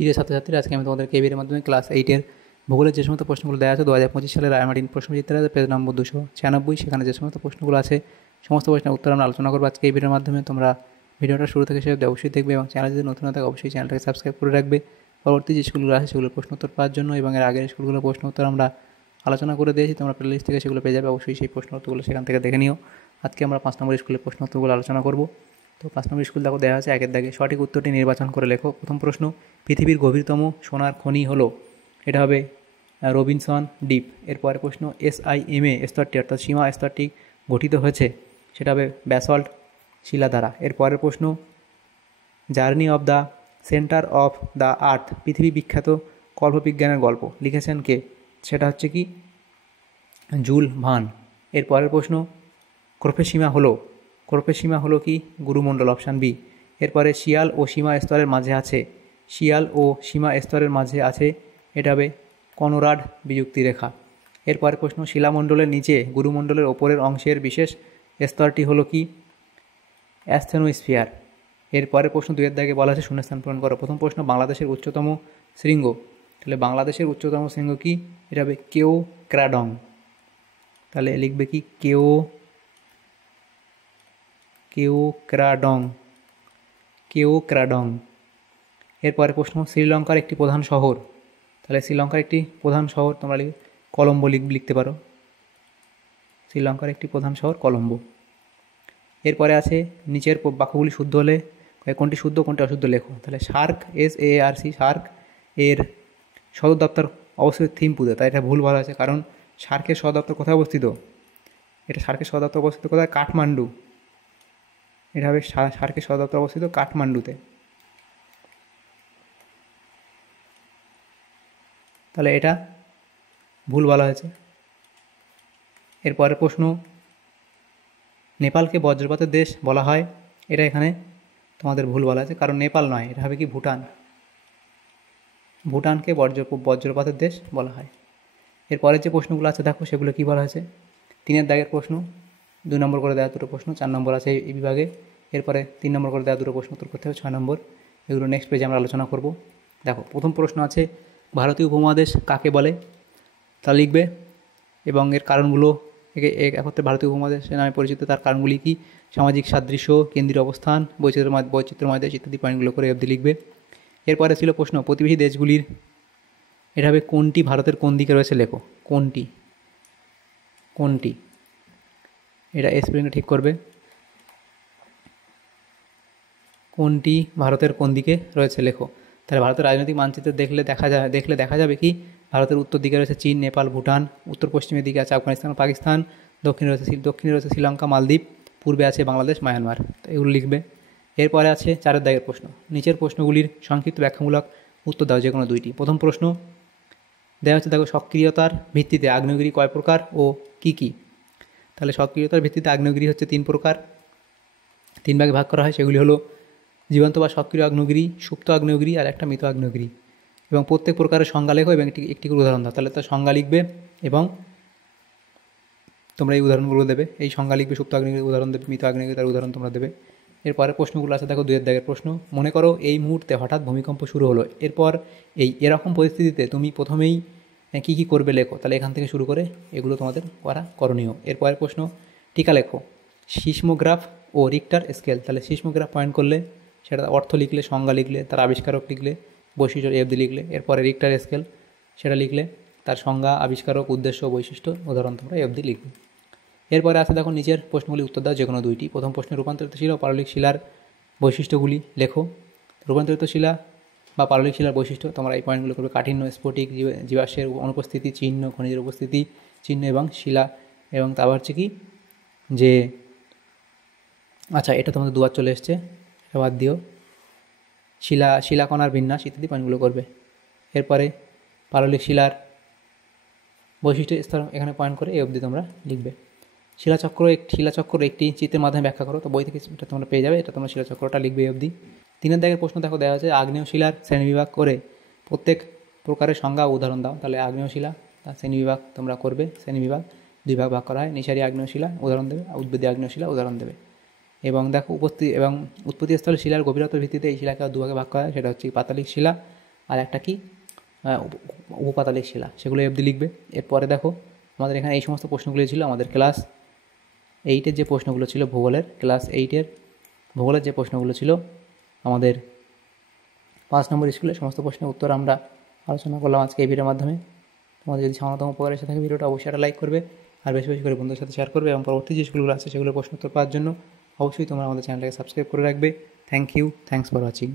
প্রিয় ছাত্রছাত্রীরা, আজকে আমি তোমাদের কেবির মাধ্যমে ক্লাস 8-এর ভূগোলের যে সমস্ত প্রশ্নগুলো দেওয়া আছে 2025 সালের রায়মার্টিন প্রশ্নচিত্রাতে পেজ নম্বর 296, সেখানে যে সমস্ত প্রশ্নগুলো আছে সমস্ত প্রশ্নের উত্তর আমরা আলোচনা করবো আজকে এই ভিডিওর মাধ্যমে। তোমরা ভিডিওটা শুরু থেকে শেষ অবধি অবশ্যই দেখবে এবং চ্যানেল যদি নতুন থাকে অবশ্যই চ্যানেলটাকে সাবস্ক্রাইব করে রাখবে পরবর্তী যে স্কুলগুলো আছে সেগুলোর প্রশ্ন উত্তর পাওয়ার জন্য। এবং এর আগের স্কুলগুলোর প্রশ্ন উত্তর আমরা আলোচনা করে দিয়েছি, তোমরা প্লেলিস্ট থেকে সেগুলো পেয়ে যাবে, অবশ্যই সেই প্রশ্ন উত্তরগুলো সেখান থেকে দেখে নিও। আজকে আমরা 5 নম্বর স্কুলের প্রশ্ন উত্তরগুলো আলোচনা করব। তো 5 নম্বর স্কুল দেখো দেওয়া আছে একের দাগে সঠিক উত্তরটি নির্বাচন করে লেখো। প্রথম প্রশ্ন, পৃথিবীর গভীরতম সোনার খনি হলো, এটা হবে রবিনসন দ্বীপ। এরপরে প্রশ্ন, SIMA স্তরটি অর্থাৎ সীমা স্তরটি গঠিত হয়েছে, সেটা হবে ব্যাসল্ট শিলা দ্বারা। এরপরের প্রশ্ন, journey of the centre of the earth পৃথিবী বিখ্যাত কল্পবিজ্ঞানের গল্প লিখেছেন কে, সেটা হচ্ছে কি জুল ভার্ন। এরপরের প্রশ্ন, ক্রোফেসীমা হলো কি গুরুমণ্ডল, অপশান বি। এরপরে শিয়াল ও সীমা স্তরের মাঝে আছে, এটা হবে কনরাড বিযুক্তি রেখা। এরপরে প্রশ্ন, শিলামণ্ডলের নিচে গুরুমণ্ডলের ওপরের অংশের বিশেষ স্তরটি হলো কি অ্যাস্থেনোস্ফিয়ার। এরপরে প্রশ্ন 2-এর দাগে বলা আছে শূন্যস্থান পূরণ করো। প্রথম প্রশ্ন, বাংলাদেশের উচ্চতম শৃঙ্গ, তাহলে বাংলাদেশের উচ্চতম শৃঙ্গ কি, এটা হবে কেওক্রাডং। তাহলে লিখবে কি কেওক্রাডং। এরপরে প্রশ্ন, শ্রীলঙ্কার একটি প্রধান শহর, তাহলে শ্রীলঙ্কার একটি প্রধান শহর তোমরা কলম্বো লিখতে পারো, শ্রীলঙ্কার একটি প্রধান শহর কলম্বো। এরপরে আছে নিচের বাক্যগুলি শুদ্ধ হলে কোনটি শুদ্ধ কোনটি অশুদ্ধ লেখো। তাহলে সার্ক, SARC, সার্ক এর সদর দপ্তর অবস্থিত থিম্পুতে, তাই এটা ভুল বলা হয়েছে, কারণ সার্কের সদর দপ্তর কোথায় অবস্থিত, এটা সার্কের সদর দপ্তর অবস্থিত কোথায়, কাঠমান্ডু। এটা হবে সার্কের সদর দপ্তর অবস্থিত কাঠমান্ডুতে, তাহলে এটা ভুল বলা হয়েছে। এরপরের প্রশ্ন, নেপালকে বজ্রপাতের দেশ বলা হয়, এটা এখানে তোমাদের ভুল বলা আছে, কারণ নেপাল নয়, এটা হবে কি ভুটানকে বজ্রপাতের দেশ বলা হয়। এরপরের যে প্রশ্নগুলো আছে দেখো সেগুলো কী বলা হয়েছে। 3-এর দাগের প্রশ্ন 2 নম্বর করে দেওয়া 2টো প্রশ্ন, 4 নম্বর আছে এই বিভাগে। এরপরে 3 নম্বর করে দেওয়া 2টো প্রশ্ন উত্তর করতে হবে 6 নম্বর। এগুলো নেক্সট পেজে আমরা আলোচনা করব। দেখো প্রথম প্রশ্ন আছে, ভারতীয় উপমহাদেশ কাকে বলে, তা লিখবে এবং এর কারণগুলো একত্রে ভারতীয় উপমহাদেশের নামে পরিচিত, তার কারণগুলি কি, সামাজিক সাদৃশ্য, কেন্দ্রীয় অবস্থান, বৈচিত্র্যময় দেশ ইত্যাদি পয়েন্টগুলো করে অবধি লিখবে। এরপরে ছিল প্রশ্ন, প্রতিবেশী দেশগুলির, এটা হবে কোনটি ভারতের কোন দিকে রয়েছে লেখো, কোনটি এটা স্পেলিংটা ঠিক করবে, কোনটি ভারতের কোন দিকে রয়েছে লেখো। তাহলে ভারতের রাজনৈতিক মানচিত্র দেখলে দেখা যাবে কি ভারতের উত্তর দিকে রয়েছে চীন, নেপাল, ভুটান, উত্তর পশ্চিমের দিকে আছে আফগানিস্তান, পাকিস্তান, দক্ষিণে রয়েছে শ্রীলঙ্কা, মালদ্বীপ, পূর্বে আছে বাংলাদেশ, মায়ানমার, তো এগুলো লিখবে। এরপরে আছে 4-এর দাগের প্রশ্ন, নিচের প্রশ্নগুলির সংক্ষিপ্ত ব্যাখ্যামূলক উত্তর দাও, যে কোনো 2টি। প্রথম প্রশ্ন দেওয়া হচ্ছে দেখো, সক্রিয়তার ভিত্তিতে আগ্নেয়গিরি কয় প্রকার ও কি কি। তাহলে সক্রিয়তার ভিত্তিতে আগ্নেয়গিরি হচ্ছে 3 প্রকার, 3 ভাগে ভাগ করা হয়, সেগুলি হলো জীবন্ত বা সক্রিয় আগ্নেয়গিরি, সুপ্ত আগ্নেয়গিরি আর একটা মৃত আগ্নেয়গিরি। এবং প্রত্যেক প্রকারের সংজ্ঞা লেখো এবং একটি করে উদাহরণ দাও। তাহলে তার সংজ্ঞা লিখবে এবং তোমরা এই উদাহরণগুলো দেবে, এই সংজ্ঞা লিখবে, সুপ্ত আগ্নেয়গিরির উদাহরণ দেবে, মৃত আগ্নেয়গিরি তার উদাহরণ তোমরা দেবে। এরপরে প্রশ্নগুলো আছে দেখো 2-এর দাগের প্রশ্ন, মনে করো এই মুহূর্তে হঠাৎ ভূমিকম্প শুরু হলো, এরপর এরকম পরিস্থিতিতে তুমি প্রথমেই কী কী করবে লেখো। তাহলে এখান থেকে শুরু করে এগুলো তোমাদের করণীয়। এরপরের প্রশ্ন, টিকা লেখো, সিসমোগ্রাফ ও রিক্টার স্কেল। তাহলে সিসমোগ্রাফ পয়েন্ট করলে সেটা অর্থ লিখলে, সংজ্ঞা লিখলে, তার আবিষ্কারক লিখলে, বৈশিষ্ট্য অবধি লিখলে। এরপরে রিক্টার স্কেল সেটা লিখলে, তার সংজ্ঞা, আবিষ্কারক, উদ্দেশ্য, বৈশিষ্ট্য, উদাহরণ তোমরা অবধি লিখবে। এরপরে আছে দেখো নিচের প্রশ্নগুলি উত্তর দাও, যে কোনো 2টি। প্রথম প্রশ্নে রূপান্তরিত শিলা ও পাললিক শিলার বৈশিষ্ট্যগুলি লেখো। রূপান্তরিত শিলা বা পাললিক শিলার বৈশিষ্ট্য তোমরা এই পয়েন্টগুলো করবে, কাঠিন্য, স্ফটিক, জীবাশ্মের অনুপস্থিতি, চিহ্ন, খনিজের উপস্থিতি, চিহ্ন এবং শিলা। এবং তারপর হচ্ছে কি যে আচ্ছা এটা তোমাদের 2বার চলে এসছে, এটা বাদ দিও, শিলাকণার বিন্যাস ইত্যাদি পয়েন্টগুলো করবে। এরপরে পাললিক শিলার বৈশিষ্ট্য স্তর এখানে পয়েন্ট করে এই অবধি তোমরা লিখবে। শিলাচক্র একটি চিত্রের মাধ্যমে ব্যাখ্যা করো, তো বই থেকে এটা তোমরা পেয়ে যাবে, এটা তোমরা শিলাচক্রটা লিখবে এই অবধি। 3-এর দাগের প্রশ্ন দেখো দেওয়া আছে, আগ্নেয় শিলার শ্রেণীবিভাগ করে প্রত্যেক প্রকারের সংজ্ঞা ও উদাহরণ দাও। তাহলে আগ্নেয় শিলা তার শ্রেণীবিভাগ তোমরা করবে, শ্রেণীবিভাগ 2 ভাগ করা হয়, নিঃসারী আগ্নেয় শিলা উদাহরণ দেবে, উদ্ভিদীয় আগ্নেয় শিলা উদাহরণ দেবে। এবং দেখো উৎপত্তি স্থলে শিলার গভীরতার ভিত্তিতে এই শিলাকে 2 ভাগে ভাগ করা হয়, সেটা হচ্ছে পাতালিক শিলা আর একটা কি উপপাতালিক শিলা, সেগুলো অবধি লিখবে। এরপরে দেখো আমাদের এখানে এই সমস্ত প্রশ্নগুলি ছিল আমাদের ক্লাস 8-এর যে প্রশ্নগুলো ছিল ভূগোলের, ক্লাস 8-এর ভূগোলের যে প্রশ্নগুলো ছিল আমাদের 5 নম্বর স্কুলের সমস্ত প্রশ্নের উত্তর আমরা আলোচনা করলাম আজকে এই ভিডিওর মাধ্যমে। তোমাদের যদি সামান্যতম উপকার এসে থাকে ভিডিওটা অবশ্যই একটা লাইক করবে, আর বেশি বেশি করে বন্ধুদের সাথে শেয়ার করবে, এবং পরবর্তী যে স্কুলগুলো আছে সেগুলোর প্রশ্ন উত্তর পাওয়ার জন্য অবশ্যই তোমরা আমাদের চ্যানেলটাকে সাবস্ক্রাইব করে রাখবে। Thank you, thanks for watching.